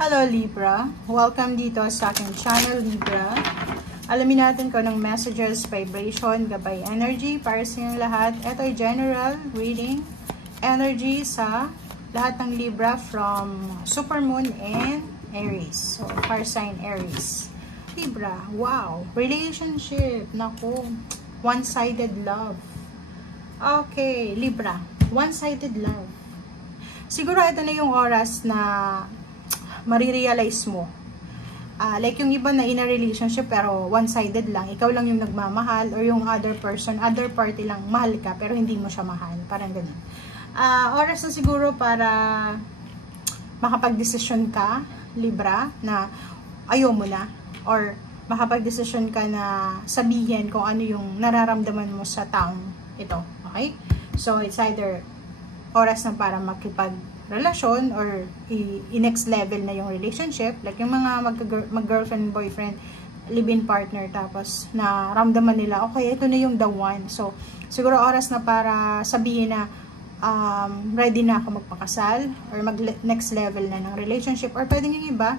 Hello Libra, welcome dito sa aking channel Libra. Alamin natin kung anong messages, vibration, gabay energy para sa inyong lahat. Ito ay general reading energy sa lahat ng Libra from Supermoon and Aries. So, fire sign Aries. Libra, wow, relationship, naku, one-sided love. Okay, Libra, one-sided love. Siguro ito na yung oras na marirealize mo. Like yung iba na in a relationship pero one-sided lang. Ikaw lang yung nagmamahal or yung other person, other party lang mahal ka pero hindi mo siya mahal. Parang ganun. Oras na siguro para makapag-desisyon ka, Libra, na ayaw mo na. Or makapag-desisyon ka na sabihin kung ano yung nararamdaman mo sa taong ito. Okay? So, it's either oras na para makipag-relasyon or i-next level na yung relationship. Like yung mga mag-girlfriend, boyfriend, live-in partner, tapos na ramdaman nila, okay, ito na yung the one. So, siguro oras na para sabihin na ready na ako magpakasal or mag-next level na ng relationship. Or pwedeng yung iba,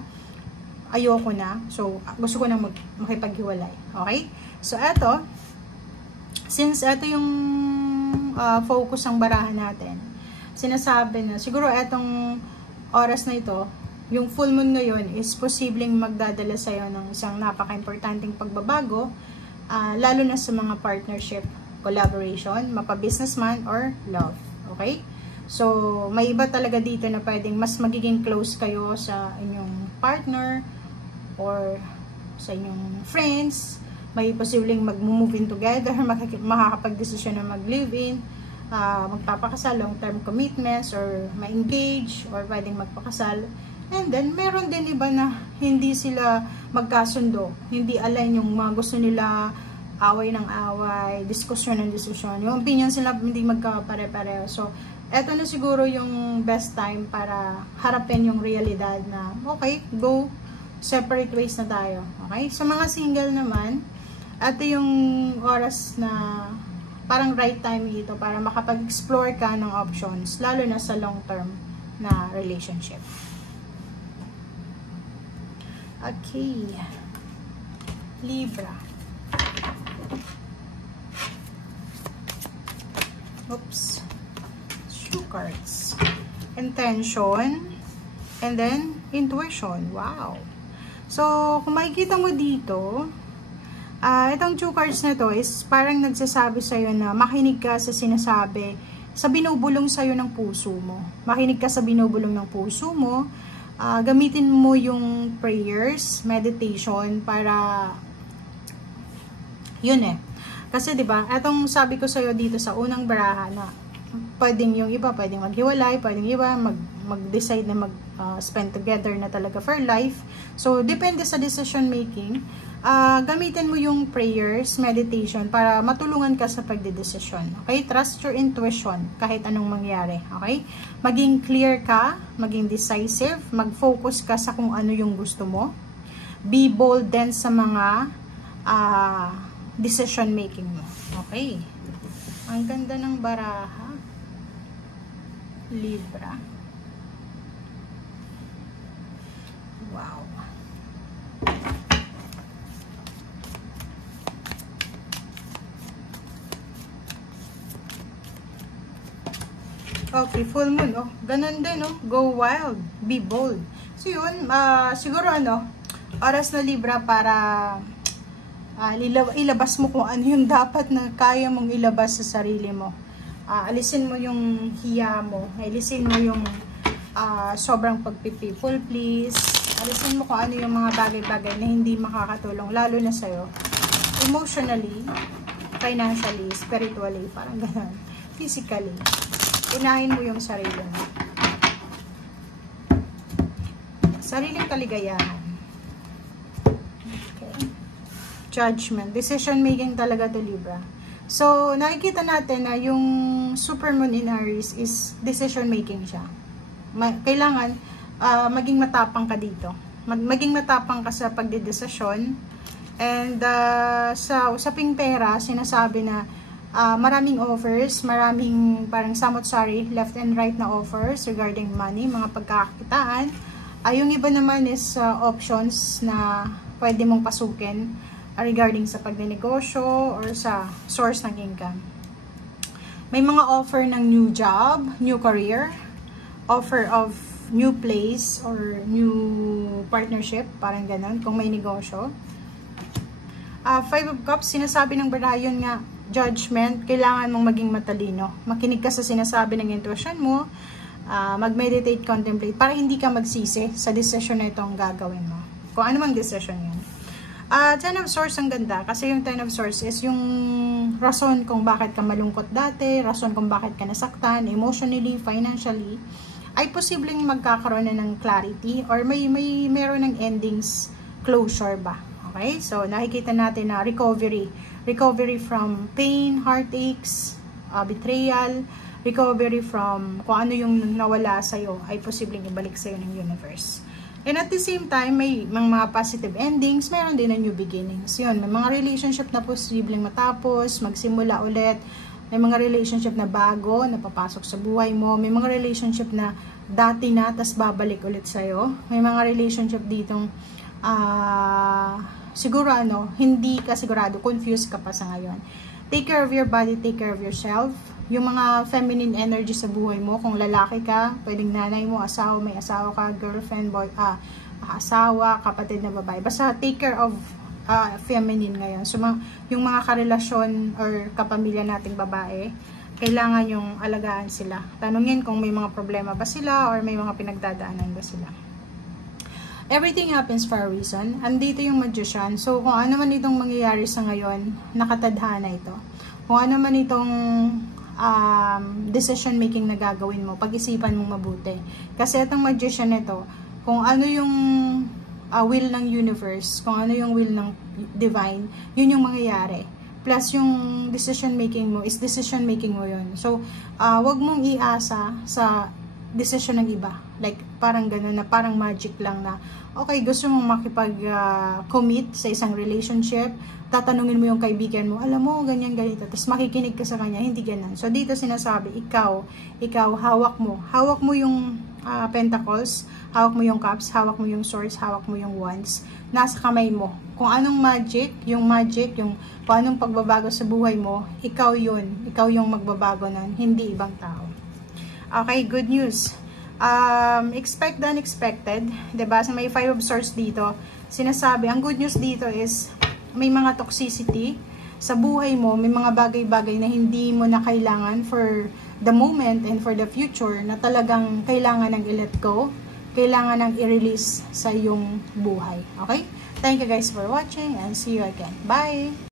ayoko na. So, gusto ko na makipaghiwalay. Okay? So, eto, since eto yung focus ang barahan natin, sinasabi na, siguro etong oras na ito, yung full moon ngayon is posibleng magdadala sa'yo ng isang napaka-importanting pagbabago, lalo na sa mga partnership, collaboration, mapa-businessman or love. Okay? So, may iba talaga dito na pwedeng mas magiging close kayo sa inyong partner or sa inyong friends. May posibleng mag-move in together, makakapag-desisyon na mag-live-in, magpapakasal, long-term commitments, or ma-engage, or pwedeng magpakasal. And then, meron din iba na hindi sila magkasundo. Hindi align yung mga gusto nila, away ng away, diskusyon ng diskusyon. Yung opinion sila hindi magkapare-pareho. So, eto na siguro yung best time para harapin yung realidad na, okay, go, separate ways na tayo. Okay? So, mga single naman, ito yung oras na parang right time dito para makapag-explore ka ng options, lalo na sa long-term na relationship. Okay. Libra. Oops. Two cards. Intention. And then, intuition. Wow. So, kung makikita mo dito, itong two cards na to is parang nagsasabi sa'yo na makinig ka sa sinasabi, sa binubulong sa'yo ng puso mo. Makinig ka sa binubulong ng puso mo. Gamitin mo yung prayers, meditation para yun eh. Kasi diba, itong sabi ko sa'yo dito sa unang baraha na pwedeng yung iba, pwedeng maghiwalay, pwedeng iba mag-decide na mag-spend together na talaga for life. So, depende sa decision making. Gamitin mo yung prayers, meditation para matulungan ka sa pagdedesisyon. Okay? Trust your intuition kahit anong mangyari. Okay? Maging clear ka, maging decisive, mag-focus ka sa kung ano yung gusto mo. Be bold din sa mga decision making mo. Okay? Ang ganda ng baraha. Libra. Wow. Okay, full moon. Oh, ganun din, oh. Go wild. Be bold. So, yun. Siguro, oras na Libra para ilabas mo kung ano yung dapat na kaya mong ilabas sa sarili mo. Alisin mo yung hiya mo. Alisin mo yung sobrang pagpi-people please. Alisin mo kung ano yung mga bagay-bagay na hindi makakatulong, lalo na sa'yo. Emotionally, financially, spiritually, parang ganun. Physically. Unahin mo yung sarili mo. Sariling kaligayahan. Okay. Judgment. Decision making talaga to Libra. So, nakikita natin na yung Supermoon in Aries is decision making siya. Kailangan maging matapang ka dito. Maging matapang ka sa pagdedesisyon. And sa usaping pera, sinasabi na maraming offers, maraming parang samot-sari, left and right na offers regarding money, mga pagkakakitaan. Yung iba naman is options na pwede mong pasukin regarding sa pagnenegosyo or sa source ng income. May mga offer ng new job, new career, offer of new place or new partnership, parang ganun, kung may negosyo. Five of Cups, sinasabi ng barayon nga, judgment, kailangan mong maging matalino. Makinig ka sa sinasabi ng intuition mo, mag-meditate, contemplate, para hindi ka magsisi sa decision na itong gagawin mo. Kung ano mang decision yun. Ten of Swords ang ganda, kasi yung Ten of Swords is yung rason kung bakit ka malungkot dati, rason kung bakit ka nasaktan, emotionally, financially, ay posibleng magkakaroon na ng clarity or meron ng endings, closure ba. Okay? So, nakikita natin na recovery from pain, heartaches, betrayal, recovery from kung ano yung nawala sa'yo ay posibleng ibalik sa'yo ng universe. And at the same time, may mga positive endings, mayroon din na new beginnings. Yun, may mga relationship na posibleng matapos, magsimula ulit. May mga relationship na bago, na papasok sa buhay mo. May mga relationship na dati na, tas babalik ulit sa'yo. May mga relationship ditong, siguro hindi ka sigurado, confused ka pa sa ngayon. Take care of your body, take care of yourself. Yung mga feminine energy sa buhay mo, kung lalaki ka, pwedeng nanay mo, asawa, may asawa ka, girlfriend, boy, asawa, kapatid na babae. Basta take care of feminine ngayon. So, yung mga karelasyon or kapamilya nating babae, kailangan yung alagaan sila. Tanungin kung may mga problema ba sila or may mga pinagdadaanan ba sila. Everything happens for a reason. Andito yung Magician. So, kung ano man itong mangyayari sa ngayon, nakatadhana ito. Kung ano man itong decision making na gagawin mo, pag-isipan mong mabuti. Kasi itong Magician nito, kung ano yung will ng universe, kung ano yung will ng divine, yun yung mangyayari. Plus yung decision making mo is decision making mo yun. So, wag mong iasa sa decision ng iba. Like, parang gano'n na, parang magic lang na, okay, gusto mong makipag-commit sa isang relationship, tatanungin mo yung kaibigan mo, alam mo, ganyan, ganito, tapos makikinig ka sa kanya, hindi ganun. So, dito sinasabi, ikaw, hawak mo yung pentacles, hawak mo yung cups, hawak mo yung swords, hawak mo yung wands, nasa kamay mo. Kung anong magic, yung kung anong pagbabago sa buhay mo, ikaw yung magbabago nun, hindi ibang tao. Okay, good news. Expect the unexpected, diba? So, may Five of Swords dito. Sinasabi, ang good news dito is, may mga toxicity sa buhay mo, may mga bagay-bagay na hindi mo na kailangan for the moment and for the future na talagang kailangan ng i-let go, kailangan ng i-release sa iyong buhay. Okay? Thank you guys for watching and see you again. Bye!